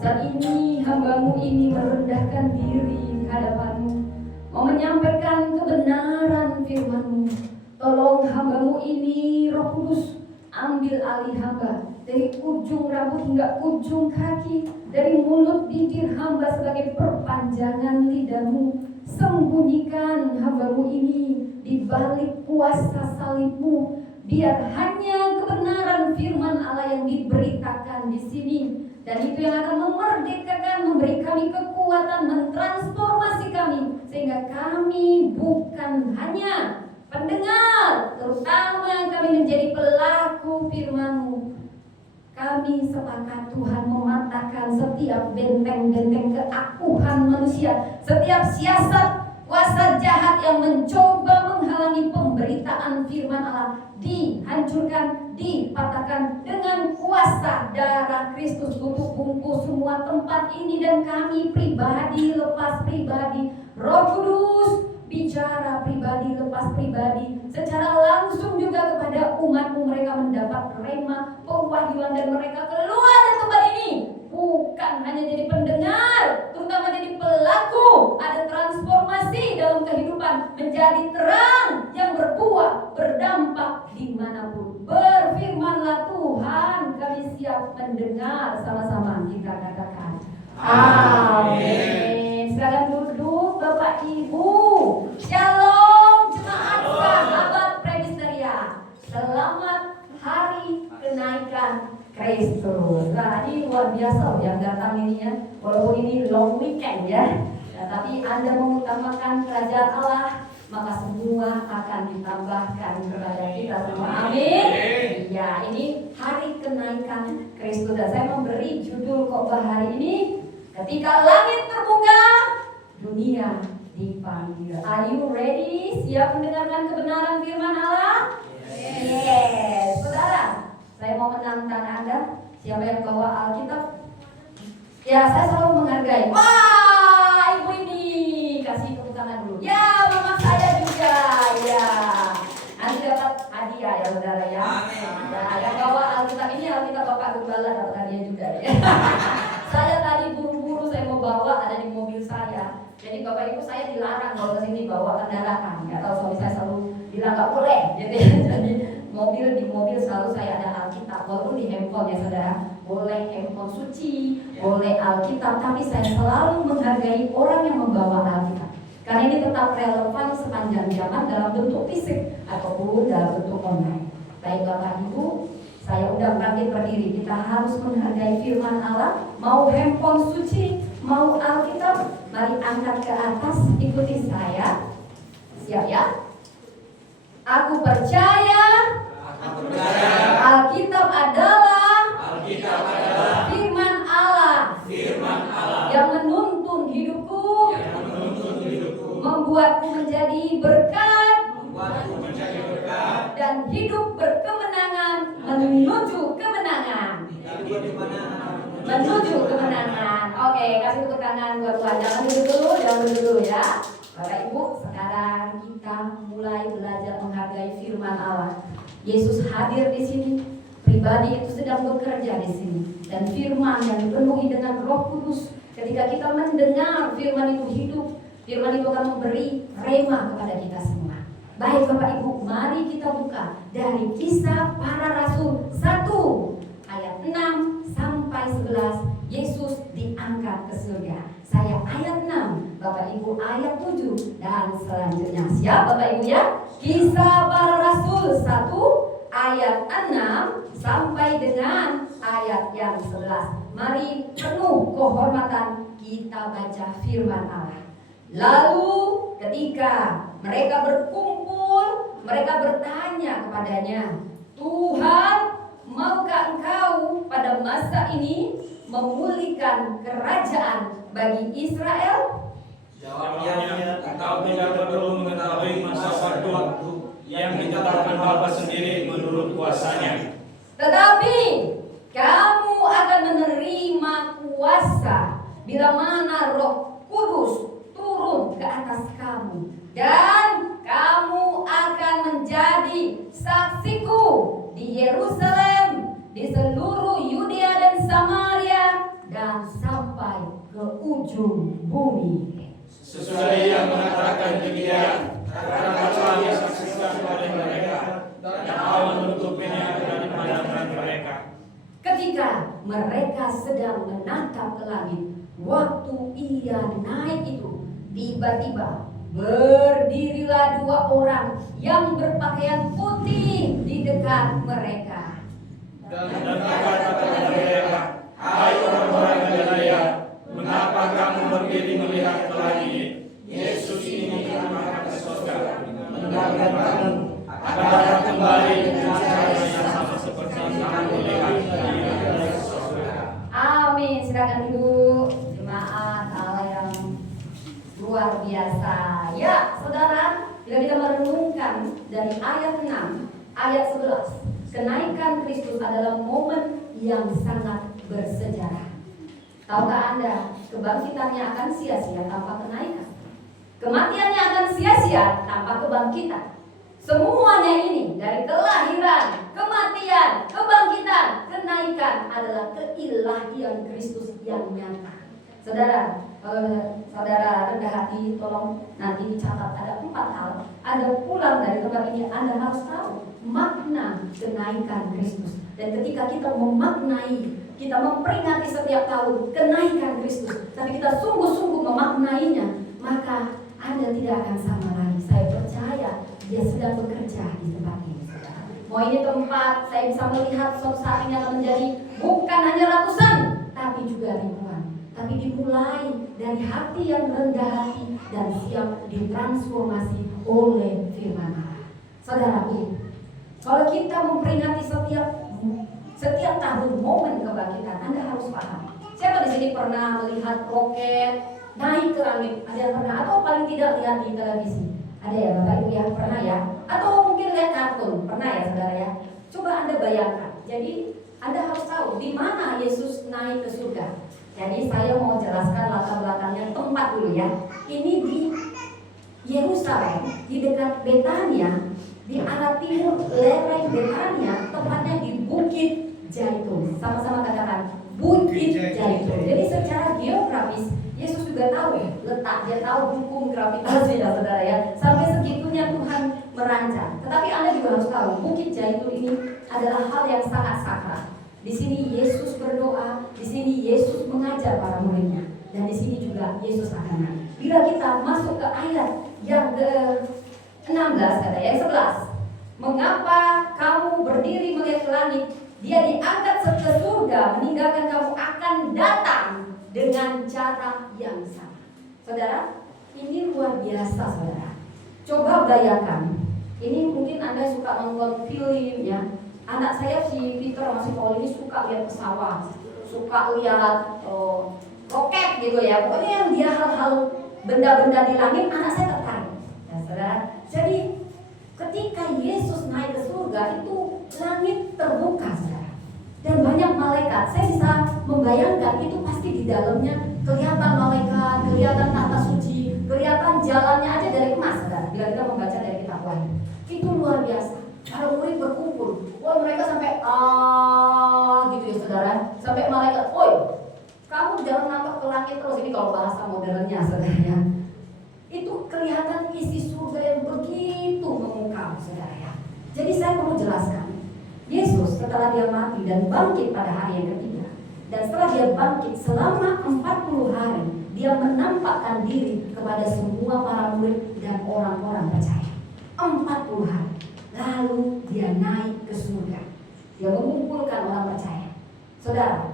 Saat ini hamba-Mu ini merendahkan diri di hadapan-Mu, mau menyampaikan kebenaran firman-Mu. Tolong hamba-Mu ini, Roh Kudus, ambil alih hamba dari ujung rambut hingga ujung kaki, dari mulut bibir hamba sebagai perpanjangan lidah-Mu. Sembunyikan hamba-Mu ini di balik kuasa salib-Mu, biar hanya kebenaran firman Allah yang diberitakan di sini. Dan itu yang akan memerdekakan, memberi kami kekuatan, mentransformasi kami, sehingga kami bukan hanya pendengar, terutama kami menjadi pelaku firman-Mu. Kami sepakat Tuhan mematahkan setiap benteng-benteng keakuhan manusia, setiap siasat kuasa jahat yang mencoba menghalangi pemberitaan firman Allah dihancurkan, dipatahkan dengan kuasa darah Kristus. Tutup bungkus semua tempat ini dan kami pribadi lepas pribadi. Roh Kudus bicara pribadi lepas pribadi, secara langsung juga kepada umat-Mu. Mereka mendapat rema, pewahyuan, dan mereka keluar dari tempat ini bukan hanya jadi pendengar, terutama jadi pelaku. Ada transformasi dalam kehidupan, menjadi terang yang berbuah, berdampak dimanapun. Berfirmanlah Tuhan, kami siap mendengar. Sama-sama kita katakan amin. Silakan duduk Bapak Ibu. Shalom jemaat sahabat Presbyteria. Selamat hari kenaikan Kristus. Nah, ini luar biasa yang datang ini ya. Walaupun ini long weekend ya, tapi Anda mengutamakan kerajaan Allah, maka semua akan ditambahkan kepada kita semua. Amin. Ya, ini hari kenaikan Kristus. Dan saya memberi judul khotbah hari ini, ketika langit terbuka, dunia dipanggil. Are you ready? Siap mendengarkan kebenaran firman Allah? Yes. Saudara, saya mau menantang Anda. Siapa yang bawa Alkitab? Ya, saya selalu menghargai. Wah, ibu ini kasih tepuk tangan dulu. Ya, mama saya juga. Ya, nanti dapat hadiah ya saudara ya. Nah, yang bawa Alkitab ini Alkitab Bapak Gembala dapat hadiah juga ya. Saya tadi buru-buru, saya mau bawa, ada di mobil saya. Jadi Bapak Ibu, saya dilarang kalau ke sini bawa kendaraan. Nggak tahu, suami saya selalu bilang nggak boleh. Jadi di mobil selalu saya ada Alkitab. Walaupun di handphone ya saudara, boleh handphone suci, boleh Alkitab, tapi saya selalu menghargai orang yang membawa Alkitab. Karena ini tetap relevan sepanjang zaman dalam bentuk fisik ataupun dalam bentuk online. Baik Bapak Ibu, saya undang bangkit berdiri. Kita harus menghargai firman Allah. Mau handphone suci, mau Alkitab, mari angkat ke atas, ikuti saya. Siap ya? Aku percaya Alkitab adalah firman Allah yang menuntun hidupku, membuatku menjadi berkat dan hidup berkemenangan menuju kemenangan. Oke, kasih tepuk tangan buat Tuhan. Jangan duduk dulu ya. Bapak Ibu, sekarang kita mulai belajar menghargai firman Allah. Yesus hadir di sini, pribadi itu sedang bekerja di sini, dan firman yang dipenuhi dengan Roh Kudus. Ketika kita mendengar firman itu hidup, firman itu akan memberi rema kepada kita semua. Baik Bapak Ibu, mari kita buka dari Kisah Para Rasul 1 ayat 6 sampai 11. Yesus diangkat ke surga. Saya ayat 6, Bapak Ibu ayat 7 dan selanjutnya. Siap Bapak Ibu ya? Kisah Para Rasul 1 ayat 6 sampai dengan ayat yang 11. Mari penuh kehormatan kita baca firman Allah. Lalu ketika mereka berkumpul, mereka bertanya kepadanya, Tuhan, maukah Engkau pada masa ini memulihkan kerajaan bagi Israel? Jawabnya, Engkau tidak perlu mengetahui masa waktu yang ditetapkan Bapa sendiri menurut kuasanya. Tetapi kamu akan menerima kuasa bila mana Roh Kudus turun ke atas kamu, dan kamu akan menjadi saksiku di Yerusalem, di seluruh Yudea dan Samaria, dan sampai ujung bumi. Sesudah Ia mengatakan demikian, karena kami saksikan pada mereka, dan Allah menutupinya dari pandangan mereka. Ketika mereka sedang menatap ke langit, waktu Ia naik itu, tiba-tiba berdirilah 2 orang yang berpakaian putih di dekat mereka. Dan berkata kepada mereka, hai orang-orang Galilea, mengapa kamu berdiri melihat ke langit? Yesus ini akan ke surga, meninggalkan kamu, akan datang kembali dengan cara yang sama seperti yang kamu lihat Dia ke surga. Amin. Silakan duduk, jemaat Allah yang luar biasa. Ya, saudara, bila kita merenungkan dari ayat 6, ayat 11, kenaikan Kristus adalah momen yang sangat bersejarah. Tahukah Anda, kebangkitannya akan sia-sia tanpa kenaikan. Kematiannya akan sia-sia tanpa kebangkitan. Semuanya ini dari kelahiran, kematian, kebangkitan, kenaikan adalah keilahian Kristus yang nyata. Saudara, saudara rendah hati, tolong nanti dicatat ada 4 hal. Anda pulang dari tempat ini, Anda harus tahu makna kenaikan Kristus. Dan ketika kita memaknai, kita memperingati setiap tahun kenaikan Kristus, tapi kita sungguh-sungguh memaknainya, maka Anda tidak akan sama lagi. Saya percaya Dia sedang bekerja di tempat ini. Mau ini tempat saya bisa melihat suatu saat ini akan menjadi bukan hanya ratusan, tapi juga ribuan. Tapi dimulai dari hati yang rendah hati dan siap ditransformasi oleh firman Allah. Saudaraku, kalau kita memperingati setiap tahun momen kebangkitan, Anda harus paham. Siapa di sini pernah melihat roket naik ke langit? Ada yang pernah? Atau paling tidak lihat di televisi? Ada ya Bapak Ibu ya? Pernah ya? Atau mungkin lihat kartun? Pernah ya saudara ya? Coba Anda bayangkan. Jadi Anda harus tahu di mana Yesus naik ke surga. Jadi saya mau jelaskan latar belakangnya tempat dulu ya. Ini di Yerusalem, di dekat Betania, di arah timur lereng Betania, tepatnya di Bukit Zaitun. Sama-sama katakan Bukit Zaitun. Jadi secara geografis Yesus juga tahu letak, Dia tahu hukum gravitasi ya saudara ya. Sampai segitunya Tuhan merancang. Tetapi Anda juga harus tahu Bukit Zaitun ini adalah hal yang sangat sakral. Di sini Yesus berdoa, di sini Yesus mengajar para muridnya, dan di sini juga Yesus akan naik. Bila kita masuk ke ayat yang ke-16 kata yang 11, mengapa kamu berdiri melihat ke langit? Dia diangkat ke surga, meninggalkan kamu akan datang dengan cara yang sama. Saudara, ini luar biasa saudara. Coba bayangkan, ini mungkin Anda suka nonton film ya. Anak saya si Peter masih Paul ini suka lihat pesawat, suka lihat roket gitu ya. Pokoknya yang dia hal-hal benda-benda di langit, anak saya tertarik. Ya, saudara. Jadi ketika Yesus naik ke surga itu langit terbuka saudara. Dan banyak malaikat. Saya bisa membayangkan itu pasti di dalamnya kelihatan malaikat, kelihatan tahta suci, kelihatan jalannya aja dari emas saudara. Bila kita membaca dari kitab Wahyu, itu luar biasa. Para murid berkumpul, wah mereka sampai gitu ya saudara, sampai malaikat, oi kamu jangan nampak ke langit terus. Ini kalau bahasa modernnya saudara ya. Itu kelihatan isi surga yang begitu memukau saudara ya. Jadi saya perlu jelaskan, Yesus setelah Dia mati dan bangkit pada hari yang ketiga, dan setelah Dia bangkit selama 40 hari, Dia menampakkan diri kepada semua para murid dan orang-orang percaya. 40 hari. Lalu Dia naik ke surga. Dia mengumpulkan orang percaya. Saudara,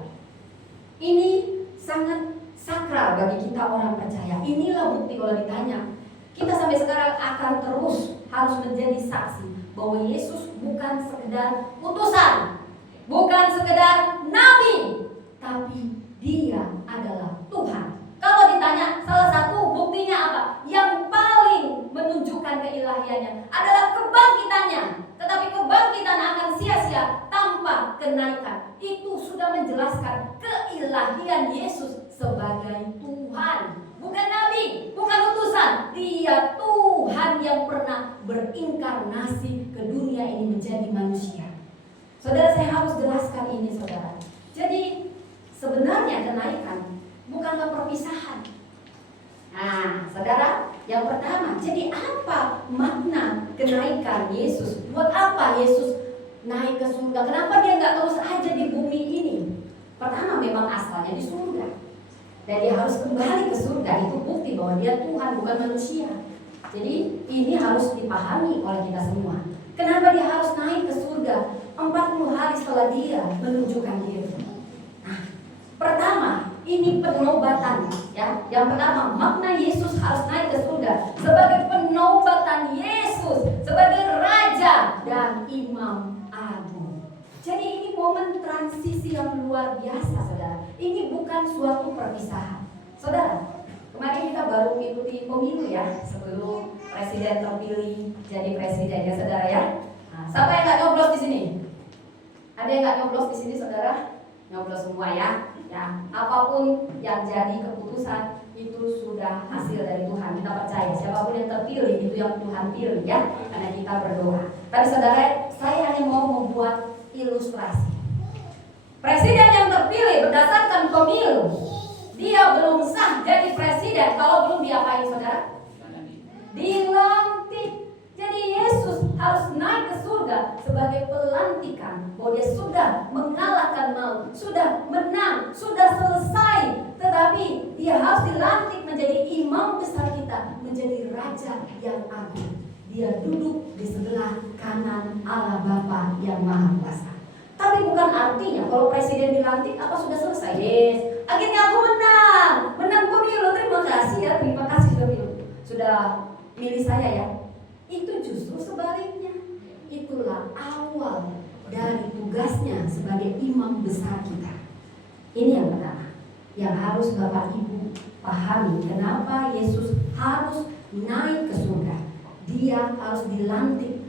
ini sangat sakral bagi kita orang percaya. Inilah bukti kalau ditanya. Kita sampai sekarang akan terus harus menjadi saksi bahwa Yesus bukan sekedar utusan, bukan sekedar nabi, tapi Dia adalah Tuhan. Kalau ditanya salah satu buktinya apa? Yang paling menunjukkan keilahiannya adalah kebangkitannya. Tetapi kebangkitan akan sia-sia tanpa kenaikan. Itu sudah menjelaskan keilahian Yesus sebagai Tuhan. Bukan nabi, bukan utusan. Dia Tuhan yang pernah berinkarnasi ke dunia ini menjadi manusia. Saudara, saya harus jelaskan ini saudara. Jadi sebenarnya kenaikan bukanlah perpisahan. Nah, saudara, yang pertama, jadi apa makna kenaikan Yesus? Buat apa Yesus naik ke surga? Kenapa dia nggak terus aja di bumi ini? Pertama, memang asalnya di surga, dan dia harus kembali ke surga. Itu bukti bahwa dia Tuhan, bukan manusia. Jadi ini harus dipahami oleh kita semua. Kenapa dia harus naik ke surga 40 hari setelah dia menunjukkan diri? Nah, pertama, ini penobatan, ya. Yang pertama, makna Yesus harus naik ke surga sebagai penobatan Yesus, sebagai Raja dan Imam Agung. Jadi ini momen transisi yang luar biasa, saudara. Ini bukan suatu perpisahan. Saudara, kemarin kita baru mengikuti pemilu ya, sebelum presiden terpilih jadi presiden ya, saudara ya. Nah, siapa yang nggak nyoblos di sini? Ada yang nggak nyoblos di sini, saudara? Nyoblos semua ya. Ya, apapun yang jadi keputusan itu sudah hasil dari Tuhan. Kita percaya siapapun yang terpilih itu yang Tuhan pilih ya, karena kita berdoa. Tapi saudara, saya hanya mau membuat ilustrasi. Presiden yang terpilih berdasarkan pemilu, dia belum sah jadi presiden kalau belum diapain, saudara? Dilantik. Jadi Yesus harus naik ke surga sebagai pelantikan bahwa dia sudah mengalahkan maut, sudah menang, sudah selesai. Tetapi dia harus dilantik menjadi imam besar kita, menjadi raja yang agung. Dia duduk di sebelah kanan Allah Bapa yang Maha Kuasa. Tapi bukan artinya kalau presiden dilantik apa sudah selesai. Yes, akhirnya aku menang pemilu. Terima kasih ya, terima kasih sudah milih saya ya. Itu justru sebaliknya. Itulah awal dari tugasnya sebagai imam besar kita. Ini yang pertama, yang harus Bapak Ibu pahami. Kenapa Yesus harus naik ke surga? Dia harus dilantik,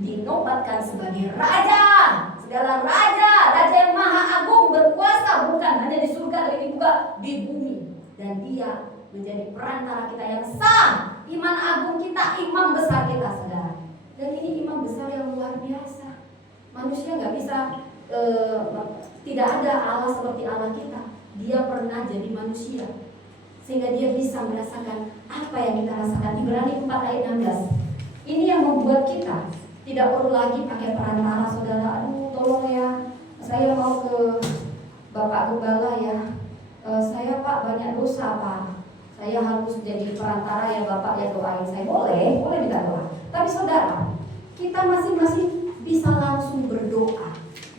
dinobatkan sebagai raja, segala raja yang maha agung, berkuasa bukan hanya di surga tapi juga di bumi. Dan dia menjadi perantara kita yang sah, iman agung kita, imam besar kita, saudara. Dan ini imam besar yang luar biasa. Manusia nggak bisa, tidak ada Allah seperti Allah kita. Dia pernah jadi manusia, sehingga dia bisa merasakan apa yang kita rasakan. Ibrani 4 ayat 16. Ini yang membuat kita tidak perlu lagi pakai perantara, saudara. Aduh, tolong ya, saya mau ke Bapak Gembala ya. Saya Pak banyak dosa Pak. Saya harus jadi perantara ya Bapak ya, doain saya. Boleh minta doa. Tapi saudara, kita masing-masing bisa langsung berdoa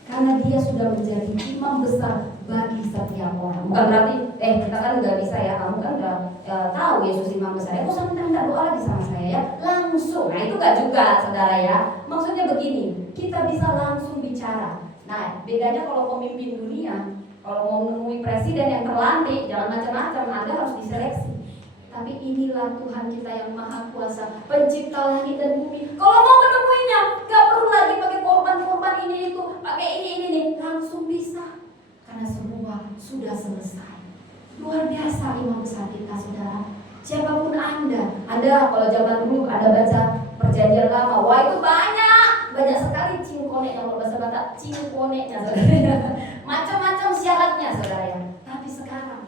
karena dia sudah menjadi imam besar bagi setiap orang. Bukan berarti kita kan nggak bisa ya, kamu kan udah tahu Yesus imam besar. Usah minta doa lagi sama saya ya, langsung. Nah itu nggak juga, saudara ya. Maksudnya begini, kita bisa langsung bicara. Nah bedanya kalau pemimpin dunia, kalau mau menemui presiden yang terlantik, jangan macam-macam, Anda harus diseleksi. Tapi inilah Tuhan kita yang maha kuasa, pencipta langit dan bumi. Kalau mau menemuinya, gak perlu lagi pakai korban-korban ini itu, pakai ini, langsung bisa. Karena semua sudah selesai. Luar biasa imam besar kita, saudara. Siapapun Anda kalau zaman dulu ada baca perjanjian lama, wah itu banyak sekali cingkonek, yang bahasa Batak cingkoneknya, saudara. Macam-macam syaratnya, saudara ya. Tapi sekarang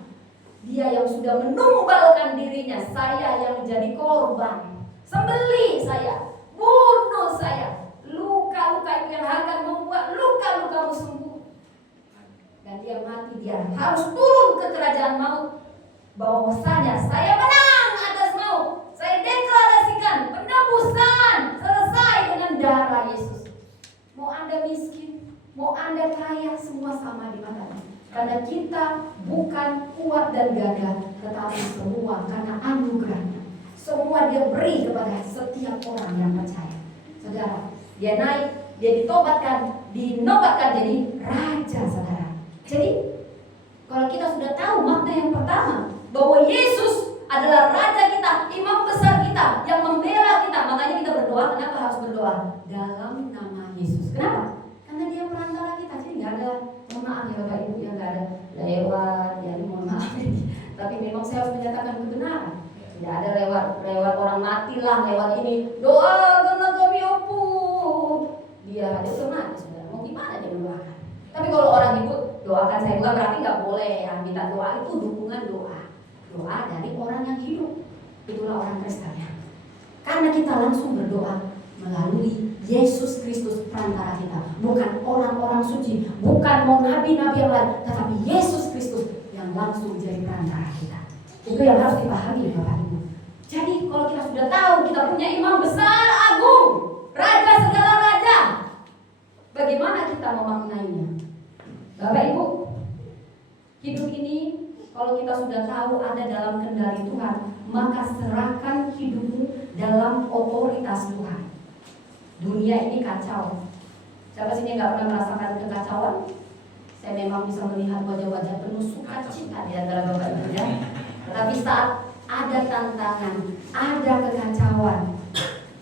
dia yang sudah menumbalkan dirinya, saya yang menjadi korban, sembelih saya, bunuh saya, luka-luka itu yang akan membuat luka-lukamu sembuh. Dan dia mati, dia harus turun ke kerajaan maut. Bahwasanya saya menang atas maut. Saya deklarasikan penebusan selesai dengan darah Yesus. Mau Anda miskin, mau Anda kaya, semua sama di mata. Karena kita bukan kuat dan gagah, tetapi semua karena anugerah. Semua dia beri kepada setiap orang yang percaya. Saudara, dia naik, dia dinobatkan jadi raja, saudara. Jadi kalau kita sudah tahu makna yang pertama, bahwa Yesus adalah raja kita, imam besar kita, yang membela kita. Makanya kita berdoa. Kenapa harus berdoa? Dalam nama Yesus. Kenapa? Karena dia perantara kita. Jadi nggak ada, mohon maaf ya Bapak Ibu, yang nggak ada lewat, ya mohon maaf. Tapi memang saya harus menyatakan kebenaran. Tidak ada lewat orang mati lah, lewat ini doa karena kami opung. Dia ada otomatis, saudara. Mau gimana dia mendoakan? Tapi kalau orang ikut doakan saya, bukan berarti nggak boleh ya minta doa, itu dukungan doa dari orang yang hidup. Itulah orang Kristen ya. Karena kita langsung berdoa melalui Yesus Kristus perantara kita, bukan orang-orang suci, bukan mau nabi-nabi yang lain, tetapi Yesus Kristus yang langsung jadi perantara kita. Itu yang harus dipahami Bapak Ibu. Jadi kalau kita sudah tahu kita punya imam besar agung, raja segala raja, bagaimana kita memaknainya? Bapak Ibu, hidup ini kalau kita sudah tahu ada dalam kendali Tuhan, maka serahkan hidupmu dalam otoritas Tuhan. Dunia ini kacau. Siapa sini nggak pernah merasakan kekacauan? Saya memang bisa melihat wajah-wajah penuh sukacita di antara Bapak Ibu ya. Tetapi saat ada tantangan, ada kekacauan,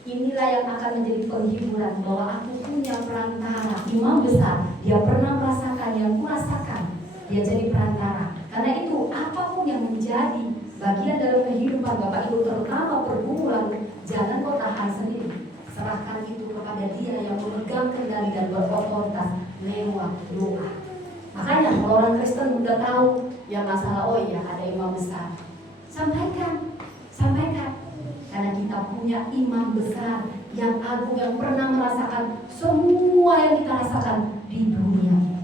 inilah yang akan menjadi penghiburan bahwa aku punya perantara, imam besar. Dia pernah merasakan yang kurasakan. Dia jadi perantara. Karena itu apapun yang menjadi bagian dalam kehidupan Bapak Ibu, terutama pergumulan, jangan kau tahan sendiri. Serahkan itu kepada Dia yang memegang kendali dan berotoritas lewat doa. Makanya kalau orang Kristen udah tahu yang masalah, oh iya ada imam besar, sampaikan. Karena kita punya imam besar yang agung, yang pernah merasakan semua yang kita rasakan di dunia ini.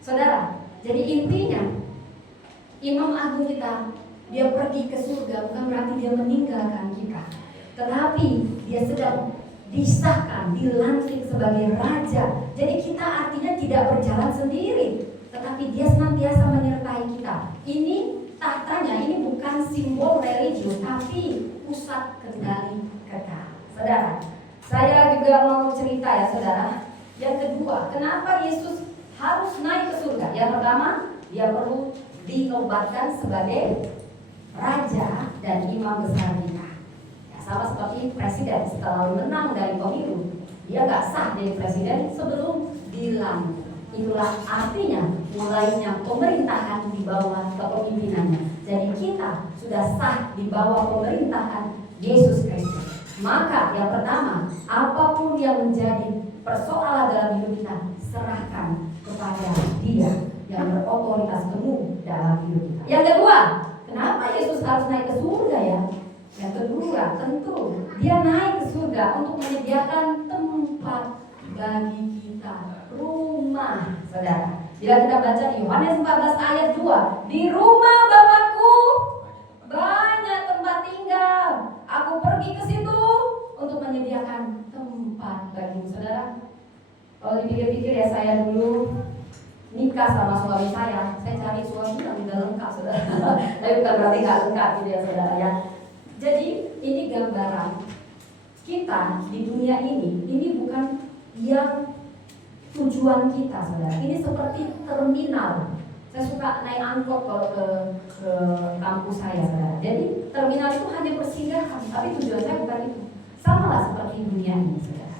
Saudara, jadi intinya imam agung kita, dia pergi ke surga bukan berarti dia meninggalkan kita, tetapi dia sedang disahkan, dilantik sebagai raja. Jadi kita artinya tidak berjalan sendiri, tetapi dia senantiasa menyertai kita. Ini tahtanya, ini bukan simbol religius, tapi pusat kendali kekal. Saudara, saya juga mau cerita ya saudara. Yang kedua, kenapa Yesus harus naik ke surga? Yang pertama, dia perlu dinobatkan sebagai raja dan imam besar kita. Ya, sama seperti presiden, setelah menang dari pemilu, dia gak sah jadi presiden sebelum dilantik. Itulah artinya mulainya pemerintahan di bawah kepemimpinannya. Jadi kita sudah sah di bawah pemerintahan Yesus Kristus. Maka yang pertama, apapun yang menjadi persoalan dalam hidup kita, serahkan kepada Dia yang berotoritas penuh dalam hidup kita. Yang kedua, kenapa Yesus harus naik ke surga ya? Yang kedua, tentu Dia naik ke surga untuk menyediakan tempat bagi kita, rumah, saudara. Bila kita baca di Yohanes 14 ayat 2, di rumah Bapakku banyak tempat tinggal. Aku pergi ke situ untuk menyediakan tempat bagimu, saudara. Kalau dipikir-pikir ya, saya dulu nikah sama suami saya cari suami yang udah lengkap, saudara. Tapi bukan berarti nggak lengkap gitu ya, saudara ya. Jadi ini gambaran kita di dunia ini bukan yang tujuan kita, saudara. Ini seperti terminal. Saya suka naik angkot kalau ke kampus saya, saudara. Jadi terminal itu hanya persinggahan, tapi tujuan saya bukan itu. Sama lah seperti dunia ini, saudara.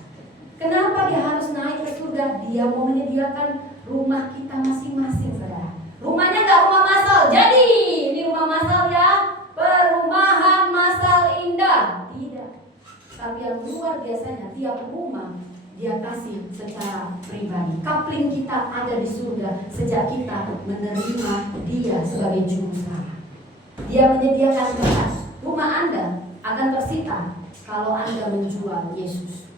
Kenapa Dia harus naik ke surga? Dia mau menyediakan rumah kita masing-masing, saudara. Rumahnya nggak rumah masal. Jadi ini rumah masal ya, perumahan masal indah. Tidak. Tapi yang luar biasanya, tiap rumah Dia kasih secara pribadi. Kapling kita ada di surga sejak kita menerima Dia sebagai juru selamat. Dia menyediakan tempat. Rumah Anda akan tersita kalau Anda menjual Yesus.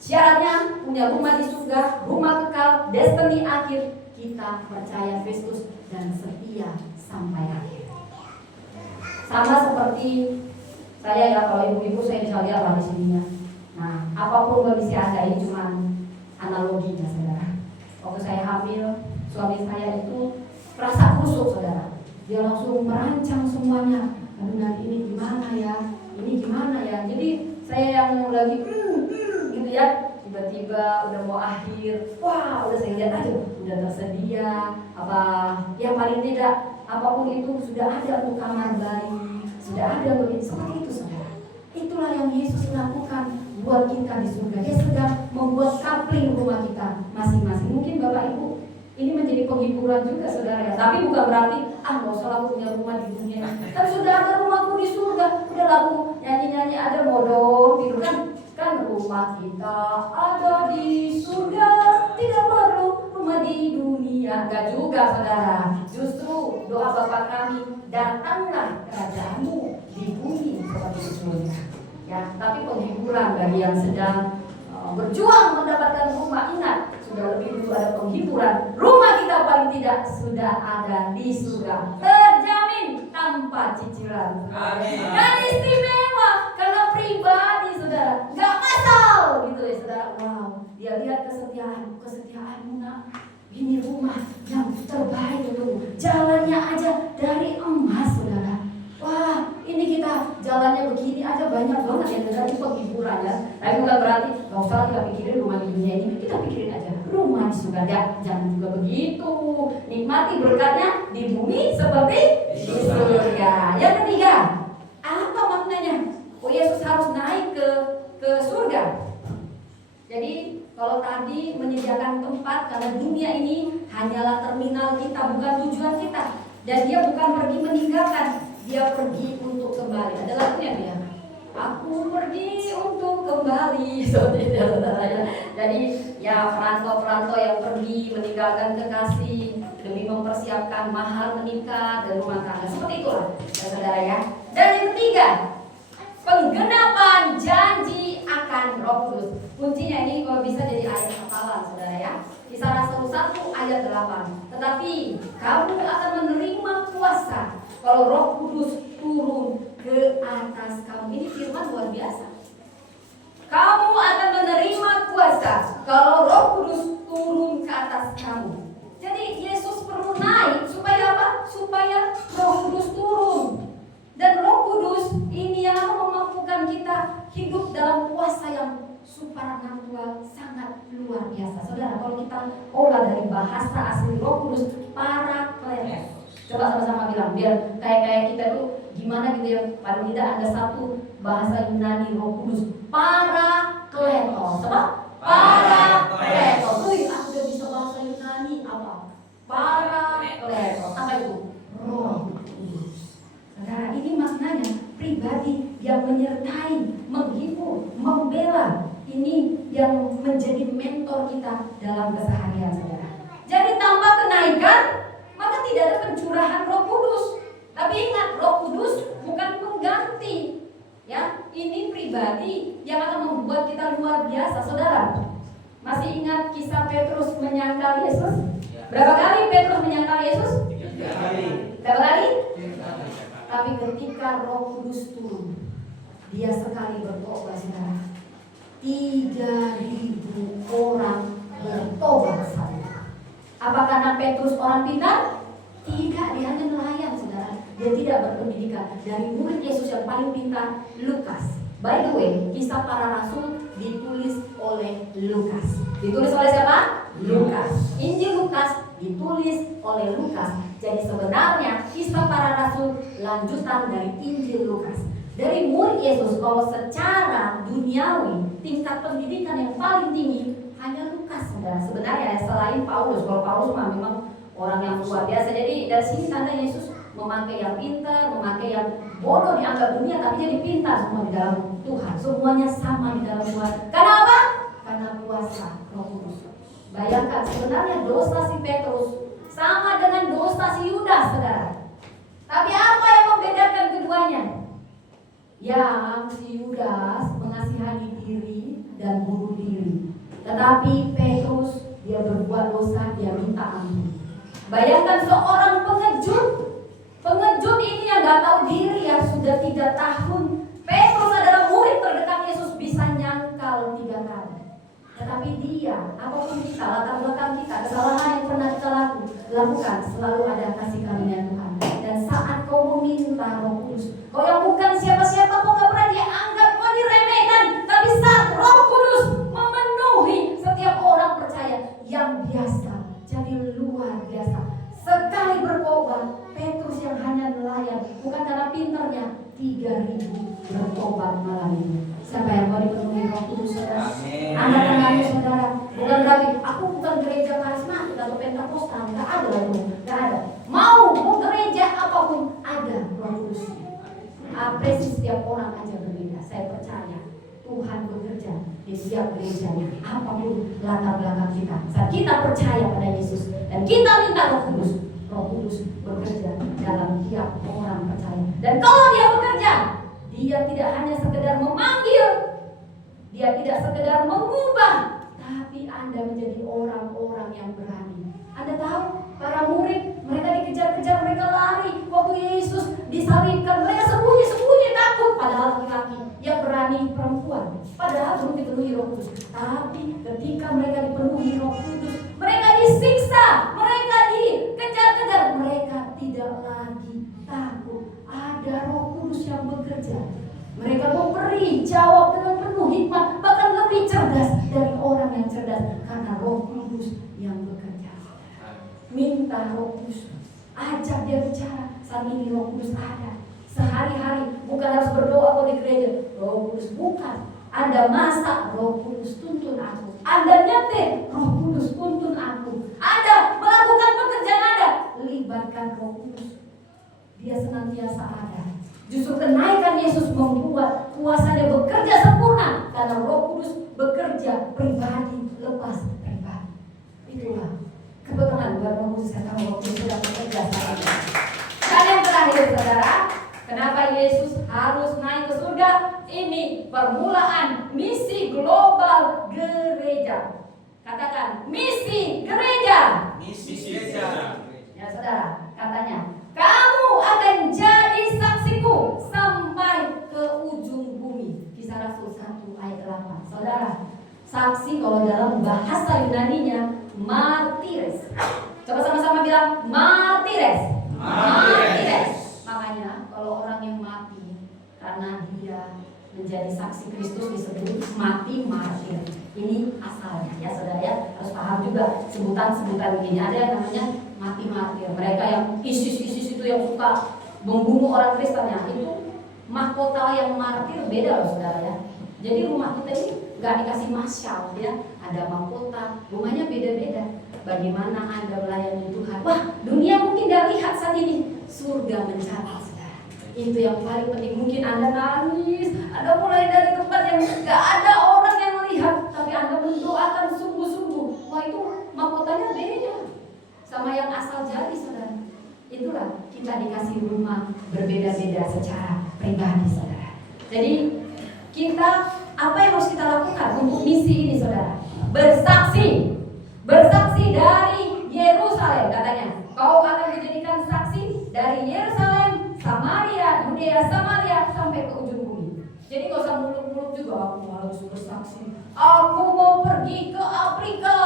Syaratnya punya rumah di surga, rumah kekal, destiny akhir. Kita percaya Kristus dan setia sampai akhir. Sama seperti saya ya, kalau ibu-ibu saya bisa lihat lah di sininya. Nah, apapun kondisi Anda, ini cuma analoginya, saudara. Waktu saya hamil, suami saya itu rasa kusuk, saudara. Dia langsung merancang semuanya. Aduh, nanti ini gimana ya? Ini gimana ya? Jadi saya yang lagi gitu ya, tiba-tiba udah mau akhir, wah udah saya lihat aja, udah tersedia apa, yang paling tidak apapun itu sudah ada untuk kamar bayi, sudah ada untuk seperti itu, saudara. Itulah yang Yesus lakukan buat kita di surga. Dia sedang membuat kapling rumah kita masing-masing. Mungkin Bapak Ibu ini menjadi penghiburan juga, saudara ya. Tapi bukan berarti nggak usah aku punya rumah di dunia. Kan sudah ada rumahku di surga. Udah lagu nyanyi-nyanyi ada modal gitu kan rumah kita ada di surga, tidak perlu dunia. Enggak juga saudara. Justru doa Bapa kami, datanglah kerajaan-Mu di bumi seperti di surga. Ya, tapi penghiburan bagi yang sedang berjuang mendapatkan rumah, ingat sudah lebih dulu ada penghiburan. Rumah kita paling tidak sudah ada di surga, terjamin tanpa cicilan. Amin. Dan istimewa karena pribadi saudara, nggak masal gitu ya saudara. Wow, dia lihat kesetiaanmu nak. Ini rumah yang terbaik itu, jalannya aja dari emas saudara. Wah, ini kita jalannya begini aja banyak banget ya dari penghiburan ya. Tapi bukan berarti nggak usah kita pikirin rumah di dunia ini, kita pikirin aja rumah di surga. Jangan juga begitu. Nikmati berkatnya di bumi seperti di surga. Yang ketiga, apa maknanya? Oh, Yesus harus naik ke surga. Jadi kalau tadi menyediakan tempat karena dunia ini hanyalah terminal kita, bukan tujuan kita. Dan dia bukan pergi meninggalkan, dia pergi untuk kembali. Ada lagunya dia. Aku pergi untuk kembali. Saudara ya. Jadi ya perantau-perantau yang pergi meninggalkan kekasih demi mempersiapkan mahar menikah dan rumah tangga. Seperti itulah ya, saudara ya. Dan yang ketiga, penggenapan janji akan Roh Kudus. Kuncinya ini kalau bisa jadi ayat hafalan saudara ya. Kisah Rasul 1 ayat 8. Tetapi kamu akan menerima kuasa kalau Roh Kudus turun ke atas kamu. Ini firman luar biasa. Kamu akan menerima kuasa kalau Roh Kudus turun ke atas kamu. Jadi Yesus perlu naik supaya apa? Supaya Roh Kudus turun. Dan Roh Kudus ini yang memampukan kita hidup dalam kuasa yang supranatural, sangat luar biasa. Saudara, kalau kita olah dari bahasa asli Roh Kudus, Parakletos. Coba sama-sama bilang, biar kayak kita tuh gimana gitu ya. Paling tidak ada satu bahasa Yunani Roh Kudus, Parakletos. Coba? Parakletos. Wih, aku udah bisa bahasa Yunani apa? Parakletos. Apa itu? Roh Kudus. Saudara, ini maknanya pribadi yang menyertai, menghibur, membela. Ini yang menjadi mentor kita dalam keseharian saudara. Jadi tanpa kenaikan, maka tidak ada pencurahan Roh Kudus. Tapi ingat, Roh Kudus bukan pengganti. Ya, ini pribadi yang akan membuat kita luar biasa, saudara. Masih ingat kisah Petrus menyangkal Yesus? Berapa kali Petrus menyangkal Yesus? 3 kali. Berapa kali? Tapi ketika Roh Kudus turun, dia sekali bertobat saudara. 3.000 orang bertobat saudara. Apa karena Petrus orang pintar? Tidak, dia hanya nelayan saudara. Dia tidak berpendidikan. Dari murid Yesus yang paling pintar, Lukas. By the way, kisah para rasul ditulis oleh Lukas. Ditulis oleh siapa? Lukas. Injil Lukas ditulis oleh Lukas. Jadi sebenarnya kisah para rasul lanjutan dari Injil Lukas. Dari murid Yesus, kalau secara duniawi tingkat pendidikan yang paling tinggi hanya Lukas saudara. Sebenarnya selain Paulus, kalau Paulus memang orang yang luar biasa. Jadi dari sini tanda Yesus memakai yang pintar, memakai yang bodoh dianggap dunia, tapi jadi pintar semua di dalam Tuhan. Semuanya sama di dalam Tuhan. Karena apa? Karena kuasa Roh Kudus. Bayangkan sebenarnya dosa si Petrus sama dengan dosa si Yudas saudara. Tapi apa yang membedakan keduanya? Yang si Yudas mengasihani diri dan bunuh diri. Tetapi Petrus dia berbuat dosa, dia minta ampun. Bayangkan seorang pengecut ini yang gak tahu diri ya, sudah 3 tahun. Petrus adalah murid terdekat Yesus, bisa nyangkal 3 kali. Tetapi dia, apapun kita, latar belakang kita, kesalahan yang pernah kita lakukan, selalu ada kasih karunia Tuhan. Dan saat kau meminta Roh Kudus, kau yang bukan siapa-siapa, kau gak pernah dianggap, kau diremehkan. Tapi saat Roh Kudus memenuhi setiap orang percaya yang biasa, jadi luar biasa. Sekali bertobat, Petrus yang hanya nelayan, bukan karena pintarnya, 3.000 bertobat malam ini. Siapa yang mau dipenuhi Roh Kudus saudara? Angkat tanganmu saudara. Bukan berarti aku bukan gereja karismatik atau Pentakosta, nggak ada itu, nggak ada. Mau gereja apapun ada Roh Kudus. Apresi setiap orang aja berbeda. Saya percaya Tuhan bekerja di setiap gerejanya, apapun latar belakang kita. Saat kita percaya pada Yesus dan kita minta Roh Kudus bekerja dalam tiap orang percaya. Dan kalau dia bekerja, dia tidak hanya sekedar memanggil, dia tidak sekedar mengubah, tapi Anda menjadi orang-orang yang berani. Anda tahu, para murid, mereka dikejar-kejar, mereka lari. Waktu Yesus disalibkan, mereka sembunyi-sembunyi takut. Padahal laki-laki yang berani perempuan, padahal belum dipenuhi Roh Kudus. Tapi ketika mereka dipenuhi Roh Kudus, mereka disiksa, mereka dikejar-kejar, mereka tidak lagi takut. Ada Roh Kudus yang bekerja. Mereka memberi jawab dengan penuh hikmat, bahkan lebih cerdas dari orang yang cerdas, karena Roh Kudus yang bekerja. Minta Roh Kudus, ajak dia bicara. Saat ini Roh Kudus ada sehari-hari, bukan harus berdoa atau di gereja. Roh Kudus bukan. Anda masak, Roh Kudus tuntun aku. Anda nyetir, Roh Kudus tuntun aku. Anda melakukan pekerjaan Anda, libatkan Roh Kudus. Dia senantiasa ada. Justru kenaikan Yesus membuat kuasanya bekerja sempurna, karena Roh Kudus bekerja pribadi lepas pribadi. Itulah kebetulan buat Roh Kudus, karena Roh Kudus sudah bekerja saat ini. Dan yang terakhir, saudara, kenapa Yesus harus naik ke surga? Ini permulaan misi global gereja. Katakan, misi gereja. Misi gereja. Ya saudara, katanya, kamu akan jadi saksiku sampai ke ujung bumi. Kisah Rasul 1 ayat 8. Saudara, saksi kalau dalam bahasa Yunaninya martires. Coba sama-sama bilang martires. Martires. Makanya kalau orang yang mati karena dia menjadi saksi Kristus disebut mati martir. Ini asalnya ya saudara ya. Harus paham juga sebutan-sebutan begini. Ada yang namanya mati martir. Mereka yang ISIS itu yang suka membunuh orang Kristen ya. Itu mahkota yang martir beda loh saudara ya. Jadi rumah kita ini gak dikasih masyal ya. Ada mahkota, rumahnya beda-beda. Bagaimana Anda melayani Tuhan? Wah, dunia mungkin gak lihat saat ini. Surga mencatat saudara. Itu yang paling penting. Mungkin Anda nangis, Anda mulai dari tempat yang gak ada orang yang melihat, tapi Anda mendoakan sungguh-sungguh. Wah, itu mahkotanya beda sama yang asal jadi saudara. Itulah kita dikasih rumah berbeda-beda secara pribadi saudara. Jadi kita, apa yang harus kita lakukan untuk misi ini saudara? Bersaksi dari Yerusalem katanya. Kau akan dijadikan saksi dari Yerusalem, Samaria, Yudea, Samaria sampai ke ujung bumi. Jadi gak usah muluk-muluk juga. Aku harus bersaksi. Aku mau pergi ke Afrika.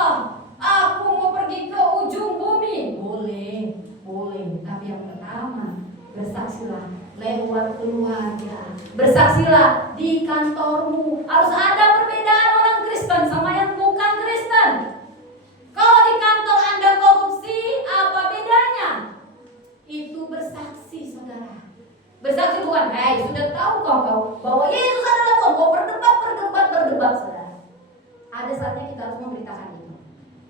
Aku mau pergi ke ujung bumi. Boleh. Tapi yang pertama, bersaksilah lewat keluarga. Bersaksilah di kantormu. Harus ada perbedaan orang Kristen sama yang bukan Kristen. Kalau di kantor Anda korupsi, apa bedanya? Itu bersaksi saudara. Bersaksi bukan, sudah tahu kau bahwa Yesus adalah Tuhan. Kau berdebat saudara. Ada saatnya kita harus memberitakan itu.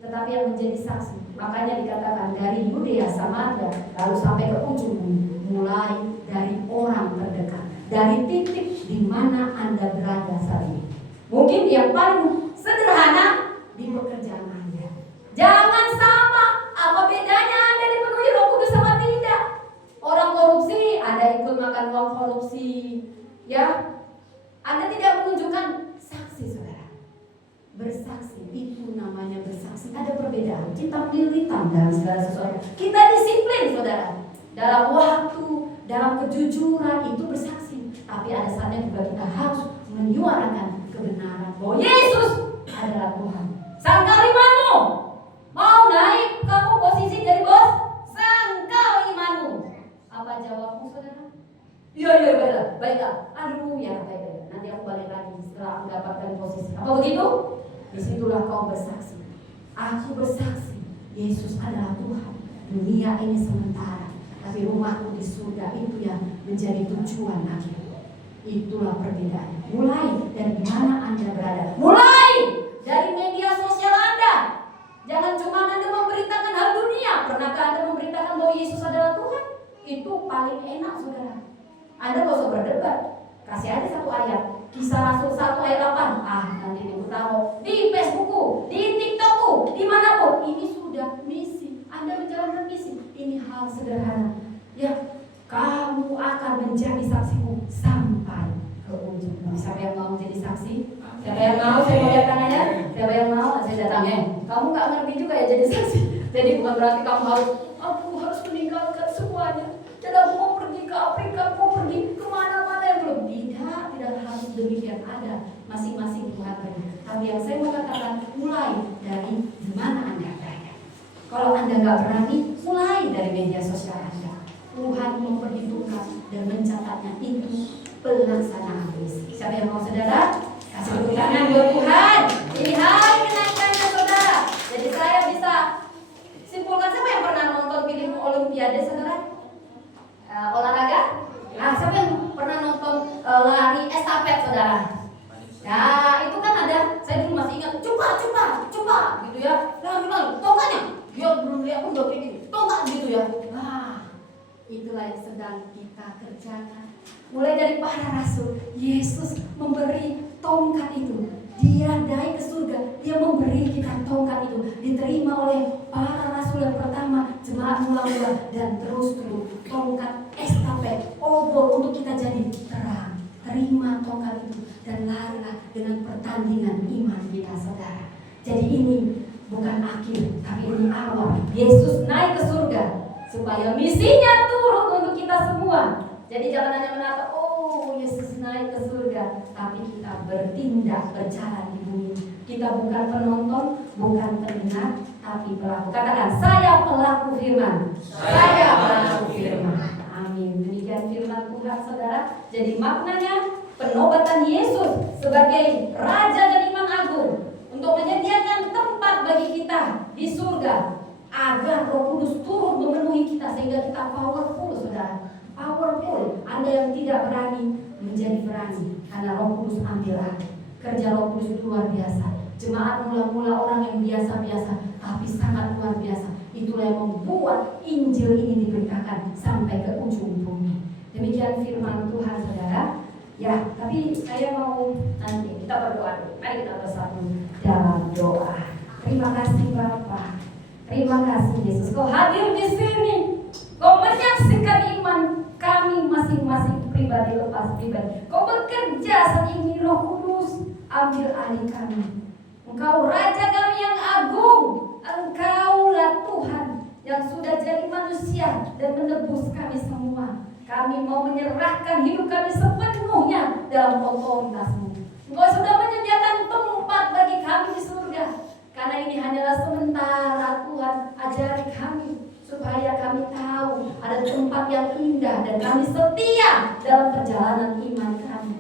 Tetapi yang menjadi saksi, makanya dikatakan dari Yudea, Samaria, lalu sampai ke ujung bumi. Mulai dari orang terdekat, dari titik di mana Anda berada saat ini. Mungkin yang paling sederhana di pekerjaan Anda. Jangan sama. Apa bedanya Anda dipenuhi Roh Kudus sama tidak? Orang korupsi, Anda ikut makan uang korupsi, ya? Anda tidak menunjukkan saksi saudara. Bersaksi itu namanya bersaksi. Ada perbedaan. Kita militan dalam segala sesuatu. Kita disiplin saudara. Dalam waktu, dalam kejujuran itu bersaksi. Tapi ada saatnya juga kita harus menyuarakan kebenaran bahwa Yesus adalah Tuhan. Sangkal imanmu. Mau naik kamu posisi jadi bos? Sangkal imanmu. Apa jawabmu saudara? Iya, baiklah. Aduh ya baik. Nanti aku balik lagi setelah mendapatkan posisi. Apa begitu? Disitulah kau bersaksi. Aku bersaksi Yesus adalah Tuhan. Dunia ini sementara, tapi rumahku di surga itu yang menjadi tujuan akhir. Itulah perbedaannya. Mulai dari mana Anda berada. Mulai dari media sosial Anda. Jangan cuma Anda memberitakan hal dunia. Pernahkah Anda memberitakan bahwa Yesus adalah Tuhan? Itu paling enak saudara. Anda gak usah berdebat. Kasih aja satu ayat. Kisah Rasul 1 ayat 8. Nanti Ibu taruh di Facebookku, di TikTokku, dimanapun. Ini sudah misi. Anda menjalankan misi. Ini hal sederhana. Ya, kamu akan menjadi saksiku sampai ke ujung. Siapa yang mau jadi saksi? Siapa yang mau? Saya mau lihat tangannya. Siapa yang mau? Saya datangnya. Kamu nggak ngerti juga ya jadi saksi. Jadi bukan berarti kamu aku harus meninggalkan semuanya. Dan aku mau pergi ke Afrika, mau pergi kemana-mana yang belum. Tidak harus demikian. Ada masing-masing Tuhan beri. Tapi yang saya mau katakan, mulai dari mana Anda berada. Kalau Anda nggak berani, mulai dari media sosial Anda. Tuhan memperhitungkan dan mencatatnya itu pelaksanaan misi. Siapa yang mau saudara? Kasih tepuk tangan buat Tuhan. Ini hari kenaikannya saudara. Jadi saya bisa simpulkan, siapa yang pernah nonton film Olimpiade saudara? Olahraga? Siapa yang pernah nonton lari estafet saudara? Ya itu kan ada, saya dulu masih ingat, coba gitu ya. Lari, tongkatnya. Dia belum lihat pun udah begini, tongkat gitu ya. Itulah yang sedang kita kerjakan. Mulai dari para rasul, Yesus memberi tongkat itu. Dia naik ke surga, dia memberi kita tongkat itu. Diterima oleh para rasul yang pertama, jemaat mula-mula, dan terus tongkat estafet, obor untuk kita jadi terang. Terima tongkat itu dan larilah dengan pertandingan iman kita saudara. Jadi ini bukan akhir, tapi ini awal. Yesus naik ke surga supaya misinya turun untuk kita semua. Jadi jangan hanya menatap, oh Yesus naik ke surga, tapi kita bertindak, berjalan di bumi. Kita bukan penonton, bukan pendengar, tapi pelaku. Katakan, saya pelaku firman. Saya pelaku firman. Amin. Demikian firman Tuhan saudara. Jadi maknanya penobatan Yesus sebagai Raja dan Imam Agung untuk menyediakan tempat bagi kita di surga, agar Roh Kudus turun memenuhi kita sehingga kita powerful saudara. Powerful. Anda yang tidak berani menjadi berani karena Roh Kudus ambil alih. Kerja Roh Kudus itu luar biasa. Jemaat mula-mula orang yang biasa-biasa tapi sangat luar biasa. Itulah yang membuat Injil ini diberitakan sampai ke ujung bumi. Demikian firman Tuhan saudara. Ya, tapi saya mau nanti kita berdoa dulu. Mari kita bersatu dalam doa. Terima kasih Bapa. Terima kasih Yesus. Kau hadir di sini. Kau menyaksikan iman kami masing-masing pribadi lepas pribadi. Kau bekerja saat ini Roh Kudus. Ambil alih kami. Engkau Raja kami yang agung. Engkaulah Tuhan yang sudah jadi manusia dan menebus kami semua. Kami mau menyerahkan hidup kami sepenuhnya dalam otoritas-Mu. Engkau sudah menyediakan tempat bagi kami di surga. Karena ini hanyalah sementara Tuhan, ajari kami supaya kami tahu ada tempat yang indah dan kami setia dalam perjalanan iman kami.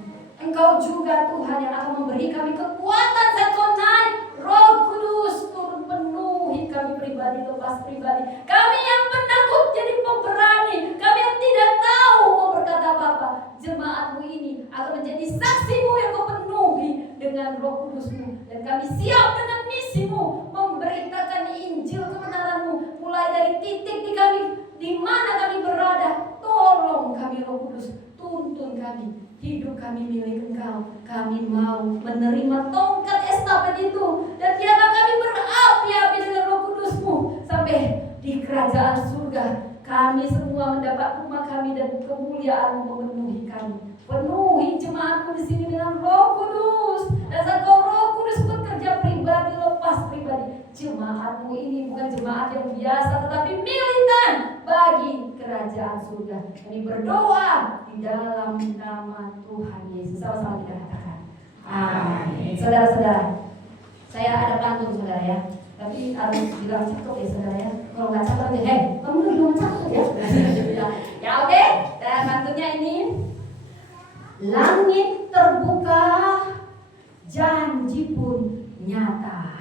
Engkau juga Tuhan yang akan memberi kami kekuatan saat Kau naik. Roh Kudus turun penuhi kami pribadi lepas pribadi. Kami yang penakut jadi pemberani. Kami yang tidak tahu mau berkata apa-apa. Jemaat-Mu ini akan menjadi saksi-Mu yang Kau penuhi dengan Roh Kudus-Mu. Dan kami siap dengan misi-Mu memberitakan Injil kebenaran-Mu mulai dari titik di kami di mana kami berada. Tolong kami Roh Kudus, tuntun kami. Hidup kami milik Engkau. Kami mau menerima tongkat estafet itu. Dan biarlah kami berapi-api dengan Roh Kudus-Mu sampai di kerajaan surga. Kami semua mendapat rumah kami dan kemuliaan-Mu memenuhi kami. Penuhi jemaat-Mu di sini dengan Roh Kudus. Dan saat Kau Roh Kudus bekerja pribadi lepas pribadi, jemaat-Mu ini bukan jemaat yang biasa tetapi militan bagi kerajaan surga. Kami berdoa di dalam nama Tuhan Yesus. Sama-sama kita katakan amin. Saudara-saudara, saya ada pantun saudara ya. Tapi harus bilang cakep ya saudara ya. Kalau nggak cakep ya, kamu bilang cakep ya. Ya oke. Dan pantunnya ini, langit terbuka, janji pun nyata.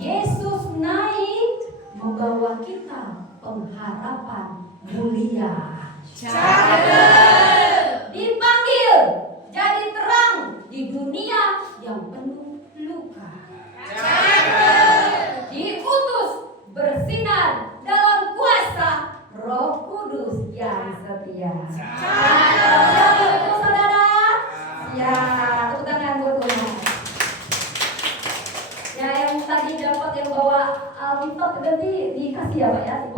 Yesus naik membawa kita pengharapan mulia. Dipanggil jadi terang di dunia yang penuh luka. Diutus bersinar dalam kuasa Roh Kudus yang setia. Saudara, ya Pak ya.